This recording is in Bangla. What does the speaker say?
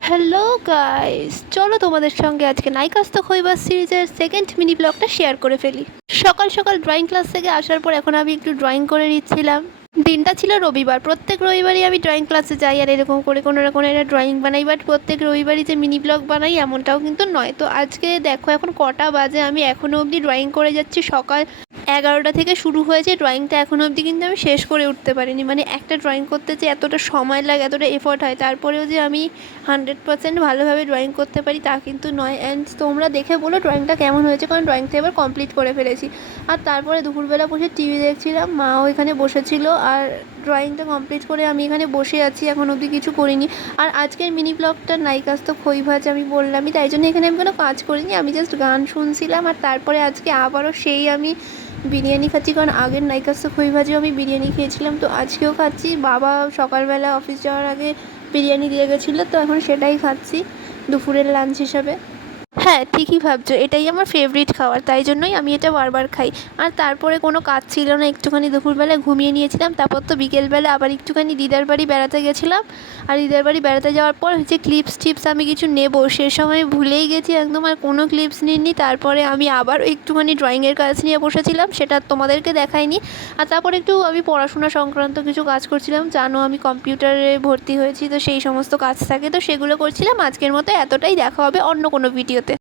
হ্যালো গাইস চলো তোমাদের সঙ্গে আজকে নাইকাস্ত খৈবাস সিরিজের সেকেন্ড মিনি ব্লগটা শেয়ার করে ফেলি। সকাল সকাল ড্রয়িং ক্লাস থেকে আসার পর এখন আমি একটু ড্রয়িং করে নিচ্ছিলাম। দিনটা ছিল রবিবার। প্রত্যেক রবিবারই আমি ড্রয়িং ক্লাসে যাই, আর এরকম করে কোনো না কোনো একটা ড্রয়িং বানাই বাট প্রত্যেক রবিবারই যে মিনি ব্লগ বানাই, এমনটাও কিন্তু নয়। তো আজকে দেখো, এখন কটা বাজে, আমি এখনও অবধি ড্রয়িং করে যাচ্ছি সকাল এগারোটা থেকে শুরু হয়েছে ড্রয়িংটা এখনও অবধি কিন্তু আমি শেষ করে উঠতে পারিনি। মানে একটা ড্রয়িং করতে যে এতটা সময় লাগে, এতটা এফোর্ট হয়, তারপরেও যে আমি হান্ড্রেড পার্সেন্ট ভালোভাবে ড্রয়িং করতে পারি তা কিন্তু নয়। অ্যান্ড তোমরা দেখে বলো ড্রয়িংটা কেমন হয়েছে, কারণ ড্রয়িংটা এবার কমপ্লিট করে ফেলেছি। আর তারপরে দুপুরবেলা বসে টিভি দেখছিলাম, মাও এখানে বসেছিল, আর ড্রয়িংটা কমপ্লিট করে আমি এখানে বসে আছি, এখন অবধি কিছু করিনি। আর আজকের মিনি ব্লগটা নায়িকাস তো খই ভাজ আমি বললামই, তাই জন্য এখানে আমি কোনো কাজ করিনি, আমি জাস্ট গান শুনছিলাম, আর তারপরে আজকে আবারও সেই আমি বিরিয়ানি খাচ্ছি, কারণ আগের নাইকার খই ভাজিও আমি বিরিয়ানি খেয়েছিলাম, তো আজকেও খাচ্ছি। বাবা সকালবেলা অফিস যাওয়ার আগে বিরিয়ানি দিয়ে গেছিল, তো এখন সেটাই খাচ্ছি, দুপুরের লাঞ্চ হিসাবে। হ্যাঁ ঠিকই ভাবছ। এটাই আমার ফেভারিট খাবার, তাই জন্যই আমি এটা বারবার খাই। আর তারপরে কোনো কাজ ছিল না, একটুখানি দুপুরবেলা ঘুমিয়ে নিয়েছিলাম, তারপর তো বিকেলবেলা আবার একটুখানি দিদার বাড়ি বেড়াতে গেছিলাম। আর দিদার বাড়ি বেড়াতে যাওয়ার পর হচ্ছে ক্লিপস টিপস আমি কিছু নেব, সে সময় ভুলেই গেছি একদম, আর কোনো ক্লিপস নিইনি। তারপরে আমি আবার একটুখানি ড্রয়িংয়ের কাজ নিয়ে বসেছিলাম, সেটা তোমাদেরকে দেখাইনি। আর তারপর একটু আমি পড়াশোনা সংক্রান্ত কিছু কাজ করছিলাম, জানো আমি কম্পিউটারে ভর্তি হয়েছি, তো সেই সমস্ত কাজ থাকে, তো সেগুলো করছিলাম। আজকের মতো এতটাই, দেখা হবে অন্য কোনো ভিডিওতে